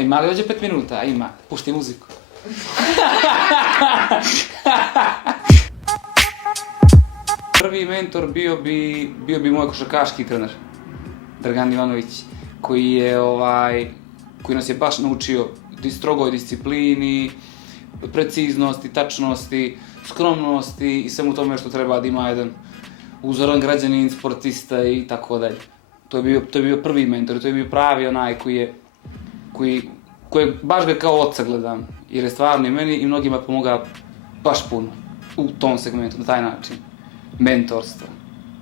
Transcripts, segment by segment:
Ima li dođe 5 minuta? Ima. Pušti muziku. Prvi mentor bio bi moj košarkaški trener, Dragan Ivanović, koji nas je baš naučio strogoj disciplini, preciznosti, tačnosti, skromnosti i svemu tome što treba da ima jedan uzoran građanin, sportista i tako dalje. To je bio prvi mentor, to je bio pravi onaj koji baš ga kao oca gledam, jer je stvarno i meni i mnogima pomogao baš puno u tom segmentu, na taj način, mentorstva.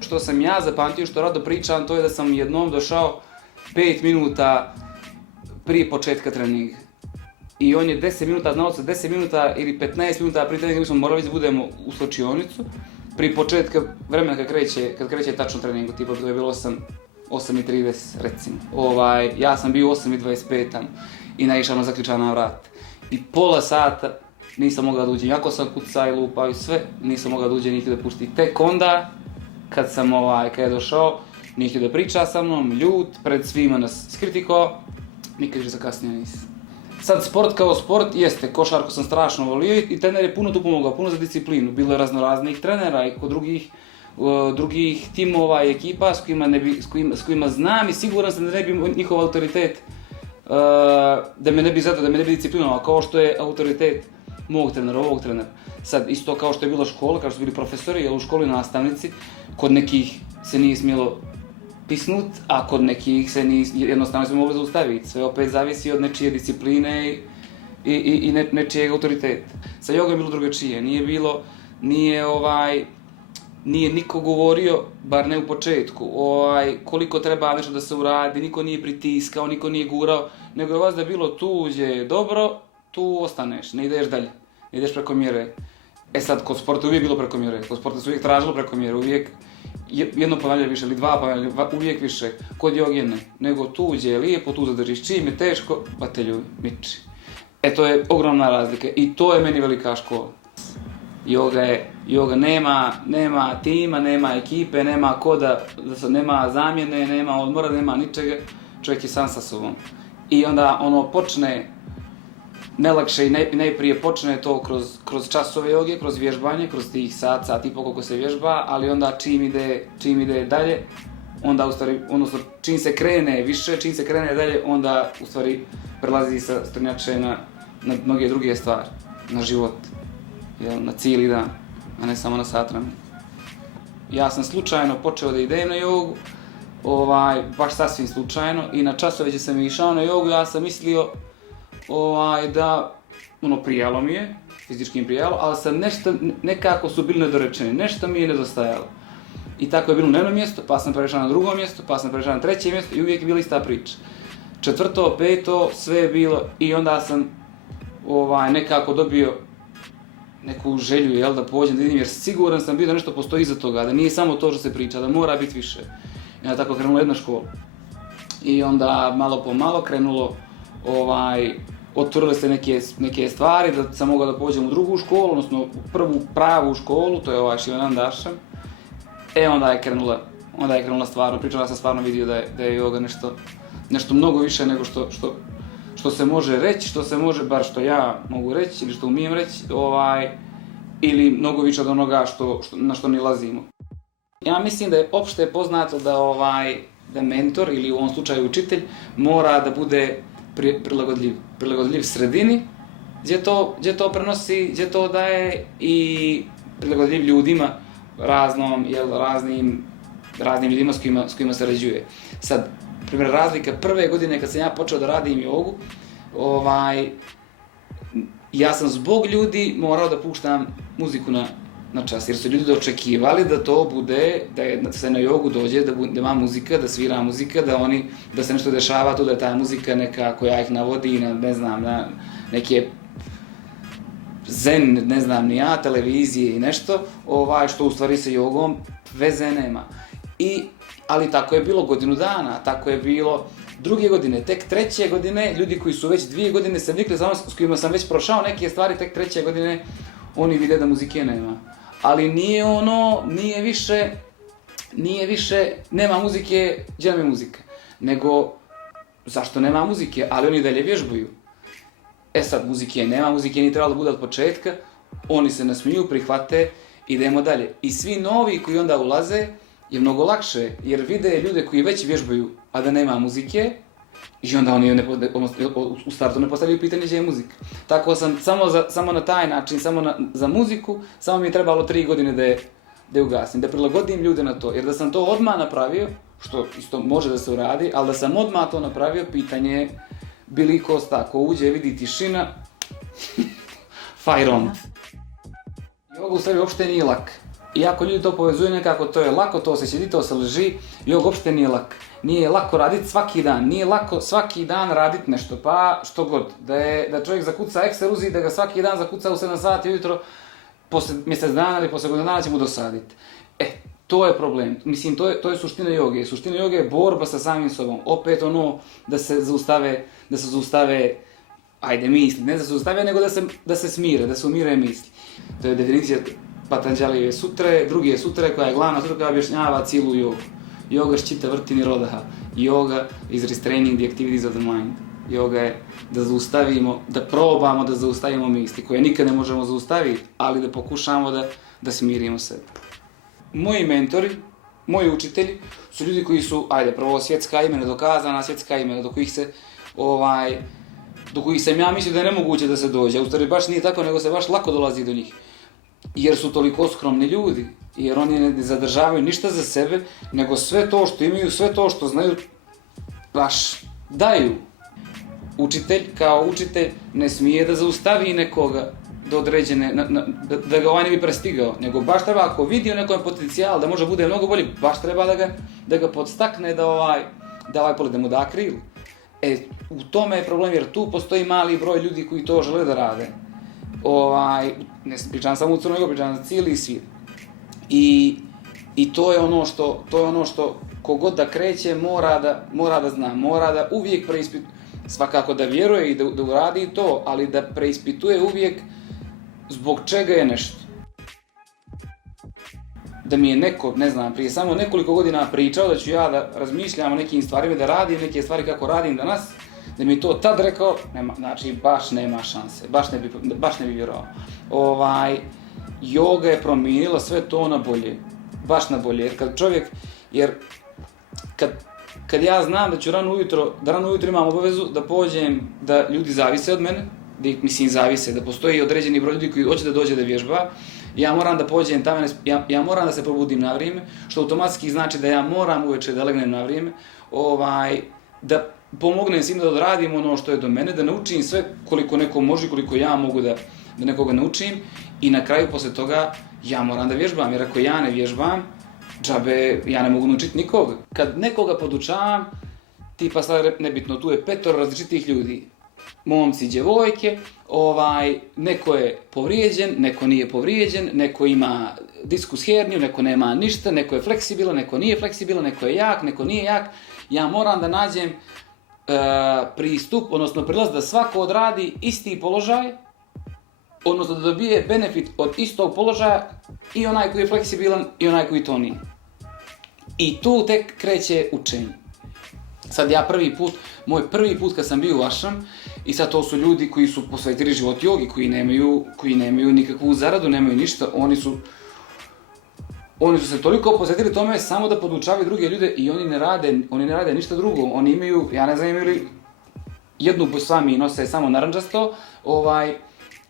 Što sam ja zapamtio, što rado pričam, to je da sam jednom došao 5 minuta prije početka treninga. I on je 10 minuta, znao se 10 minuta ili 15 minuta prije treninga, mi smo morali da budemo u slačionicu, prije početka vremena kad kreće tačno treningu, tipa to je bilo 8:30 recimo. Ja sam bio 8:25 tamo i naišao na zaključana vrata. I pola sata nisam mogao da uđem, jako sam kucao i lupao i sve, nisam mogao da uđem niti da pušti. Tek onda, kad je došao, nije htio da priča sa mnom, ljut, pred svima nas skritikao, nikad više zakasnio nisam. Sad sport kao sport, jeste, košarku sam strašno volio i trener je puno tu pomogao, puno za disciplinu. Bilo je raznoraznih trenera i kod drugih timova i ekipa s kojima znam i siguran sam da ne bi njihov autoritet da me ne bi disciplinovao, kao što je autoritet mog trenera, ovog trenera. Sad, isto kao što je bila škola, kao što su bili profesori, jer u školi nastavnici, kod nekih se nije smjelo pisnut, a kod nekih se jednostavno se mogli zaustaviti. Sve opet zavisi od nečije discipline i nečijeg autoriteta. Sa jogom je bilo drugačije, nije niko govorio, bar ne u početku, koliko treba nešto da se uradi, niko nije pritiskao, niko nije gurao, nego je vas da bilo tu gdje je dobro, tu ostaneš, ne ideš dalje, ne ideš preko mjere. Sad, kod sporta uvijek bilo preko mjere, kod sporta se uvijek tražilo preko mjere, uvijek jedno ponavljanje više ili dva ponavljanja, uvijek više, kod joge ne, nego tu gdje je lijepo, tu zadržiš, čim je teško, pa te ljubi, miči. To je ogromna razlika i to je meni velika škola. Joga nema tima, nema ekipe, nema nema zamjene, nema odmora, nema ničega, čovjek je sam sa sobom. I onda počne najlakše i najprije počne to kroz časove joge, kroz vježbanje, kroz tih sat i pol koliko se vježba, ali onda čim ide dalje, onda u stvari, odnosno čim se krene više, čim se krene dalje, onda u stvari prelazi sa strnjače na mnoge druge stvari, na život, na cijeli dan, a ne samo na sat vremena. Ja sam slučajno počeo da idem na jogu, baš sasvim slučajno, i na časove gdje sam išao na jogu, ja sam mislio da, prijalo mi je, fizički mi prijalo, ali sam nekako su bili nedorečeni, nešto mi je nedostajalo. I tako je bilo na jedno mjesto, pa sam prešao na drugo mjesto, pa sam prešao na treće mjesto i uvijek je bila ista priča. Četvrto, peto, sve je bilo i onda sam nekako dobio neku želju, da pođem da vidim, jer siguran sam bio da nešto postoji iza toga, da nije samo to što se priča, da mora biti više. I onda tako krenula jedna škola. I onda malo po malo krenulo, otvorile se neke stvari, da sam mogao da pođem u drugu školu, odnosno u prvu pravu školu, to je Šivan Dašan. Onda je krenula stvarno, pričala sam stvarno vidio da je joga nešto mnogo više nego što se može reći, bar što ja mogu reći ili što umijem reći, ili mnogo više od onoga na što nilazimo. Ja mislim da je opšte poznato da mentor ili u ovom slučaju učitelj mora da bude prilagodljiv sredini gdje to prenosi, gdje to daje, i prilagodljiv ljudima, raznim ljudima s kojima se sarađuje. Sad, primjer, razlika prve godine kad sam ja počeo da radim jogu, ja sam zbog ljudi morao da puštam muziku na čas, jer su ljudi očekivali da to bude, da se na jogu dođe, da ima muzika, da svira muzika, da se nešto dešava tu, da je ta muzika neka koja ih navodi na neke zen, ne znam ni ja, televizije i nešto, što u stvari sa jogom veze nema. Ali tako je bilo godinu dana, tako je bilo druge godine, tek treće godine, ljudi koji su već 2 godine se vnikli za s kojima sam već prošao neke stvari, tek treće godine oni vide da muzike nema. Ali nije više, nema muzike, gdje nam je muzika, nego zašto nema muzike, ali oni dalje vježbaju. E sad, muzike nema, muzike nije trebalo da bude od početka, oni se nasmiju, prihvate, idemo dalje. I svi novi koji onda ulaze je mnogo lakše, jer vide ljude koji već vježbaju, a da nema muzike, i onda oni u startu ne postavljaju pitanje gdje je muzika. Tako sam samo na taj način, za muziku, samo mi je trebalo 3 godine da je ugasim, da prilagodim ljude na to. Jer da sam to odmah napravio, što isto može da se uradi, ali da sam odmah to napravio, pitanje je bi li ko ko uđe, vidi tišina, fire on. Joga u stvari uopšte nije lak. Iako ljudi to povezuju nekako, to je lako, to se sjedi, to se leži, joga uopšte nije lak. Nije lako raditi svaki dan, nije lako svaki dan raditi nešto, pa što god. Da čovjek zakuca Excel uzi, da ga svaki dan zakuca u 7 sati ujutro, posle mjesec dana ili posle godina dana će mu dosaditi. To je problem. Mislim, to je suština joge. Suština joge je borba sa samim sobom. Opet da se zaustave, ajde misli, ne da se zaustave, nego da se smire, da se umire misli. To je definicija Patanđalijeve sutre, druge sutre koja je glavna sutra koja objašnjava cijelu jogu. Yoga ščita vrtini rodaha. Yoga is restraining the activities of the mind. Yoga je da zaustavimo, da probamo da zaustavimo misli koje nikad ne možemo zaustaviti, ali da pokušamo da smirimo sebe. Moji mentori, moji učitelji su ljudi koji su, prvo svjetska imena, dokazana svjetska imena, do kojih sam ja mislio da je nemoguće da se dođe. U stvari baš nije tako, nego se baš lako dolazi do njih. Jer su toliko skromni ljudi, jer oni ne zadržavaju ništa za sebe, nego sve to što imaju, sve to što znaju, baš daju. Učitelj kao učitelj ne smije da zaustavi nekoga do određene, da ga ovaj ne bi prestigao, nego baš treba, ako vidi u nekom potencijal da može bude mnogo bolji, baš treba da ga podstakne da mu da krilu. U tome je problem, jer tu postoji mali broj ljudi koji to žele da rade. Ne pričam samo u Crnoj Gori, pričam za cijeli svijet. I to je ono što kogod da kreće mora da zna, mora da uvijek preispituje, svakako da vjeruje i da uradi to, ali da preispituje uvijek zbog čega je nešto. Da mi je neko, ne znam, prije samo nekoliko godina pričao da ću ja da razmišljam o nekim stvarima, da radim neke stvari kako radim danas, da mi je to tad rekao, znači baš nema šanse, baš ne bi vjerovao. Joga je promijenila sve to na bolje, baš na bolje, jer kad ja znam da ću rano ujutro imam obavezu da pođem, da ljudi zavise od mene, zavise, da postoji određeni broj ljudi koji hoće da dođe da vježba, ja moram da pođem tamo, ja moram da se probudim na vrijeme, što automatski znači da ja moram uveče da legnem na vrijeme, da pomognem svima da odradim ono što je do mene, da naučim sve koliko neko može, koliko ja mogu da nekoga naučim, i na kraju posle toga ja moram da vježbam, jer ako ja ne vježbam, džabe, ja ne mogu naučiti nikoga. Kad nekoga podučavam, tipa sad nebitno, tu je 5 različitih ljudi, momci, djevojke, neko je povrijeđen, neko nije povrijeđen, neko ima diskus herniju, neko nema ništa, neko je fleksibilan, neko nije fleksibilan, neko je jak, neko nije jak. Ja moram da nađem pristup, odnosno prilaz da svako odradi isti položaj, odnosno da dobije benefit od istog položaja, i onaj koji je fleksibilan i onaj koji to nije. I tu tek kreće učenje. Sad moj prvi put kad sam bio u Ašram, i sad to su ljudi koji su posvetili život jogi, koji nemaju nikakvu zaradu, nemaju ništa, oni su se toliko posvetili tome samo da podučavaju druge ljude, i oni ne rade ništa drugo. Oni imaju, ja ne znam, imaju jednu sami nose samo narandžasto,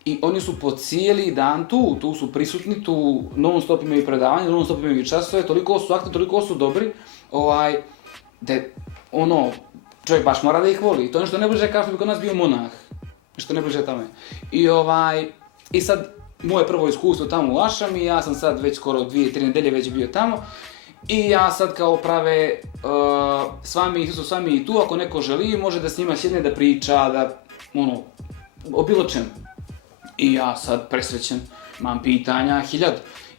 i oni su po cijeli dan tu su prisutni, tu non stop imaju predavanje, non stop imaju časove, toliko su aktivni, toliko su dobri, da čovjek baš mora da ih voli. To je nešto nebliže kao što bi kod nas bio monah, nešto nebliže tamo. I sad, moje prvo iskustvo tamo u Ašram, i ja sam sad već skoro 2-3 nedelje već bio tamo, i ja sad kao prave s vami i tu, ako neko želi, može da s njima sjedne da priča, o bilo čemu. I ja sad presrećen, imam pitanja 1000,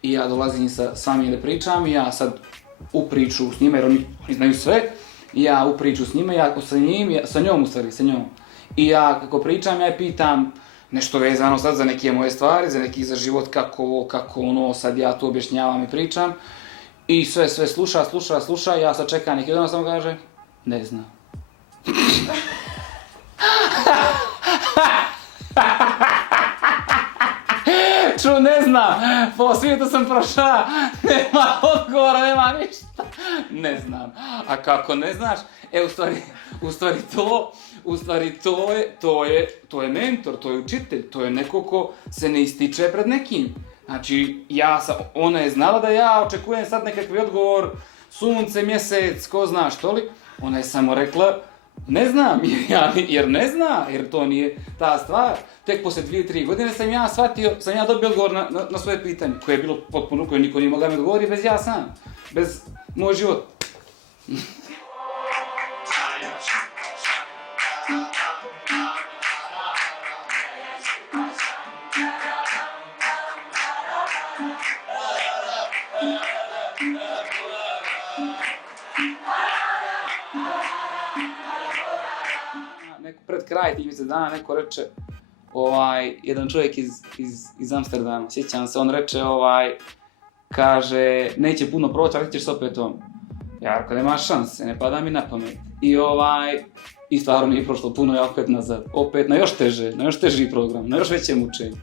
i ja dolazim s vami da pričam, i ja sad u priču s njima, jer oni znaju sve, i ja u priču s njima, sa njom. I ja kako pričam, ja pitam nešto vezano sad za neke moje stvari, za život, kako sad ja tu objašnjavam i pričam. I sve sluša, ja sad čekam neki dan, samo kaže, ne zna. Ne znam, po svijetu sam prošao, nema odgovora, nema ništa. Ne znam. A kako ne znaš? To je mentor, to je učitelj, to je neko ko se ne ističe pred nekim. Znači, ona je znala da ja očekujem sad nekakvi odgovor, sunce, mjesec, ko zna što li. Ona je samo rekla, ne znam, jer ne zna, jer to nije ta stvar. Tek posle 2-3 godine sam ja dobio odgovor na svoje pitanje, koje je bilo potpuno, koje niko nije mogao mi odgovoriti bez ja sam, bez moj život. Pred kraj tih mjesec dana neko reče, jedan čovjek iz Amsterdama, sjećam se, on reče, kaže, neće puno proći, ali ćeš se opet on. Ja rekao, nema šanse, ne pada mi na pamet. I stvarno nije prošlo puno, ja opet nazad, opet na još teži program, na još veće mučenje.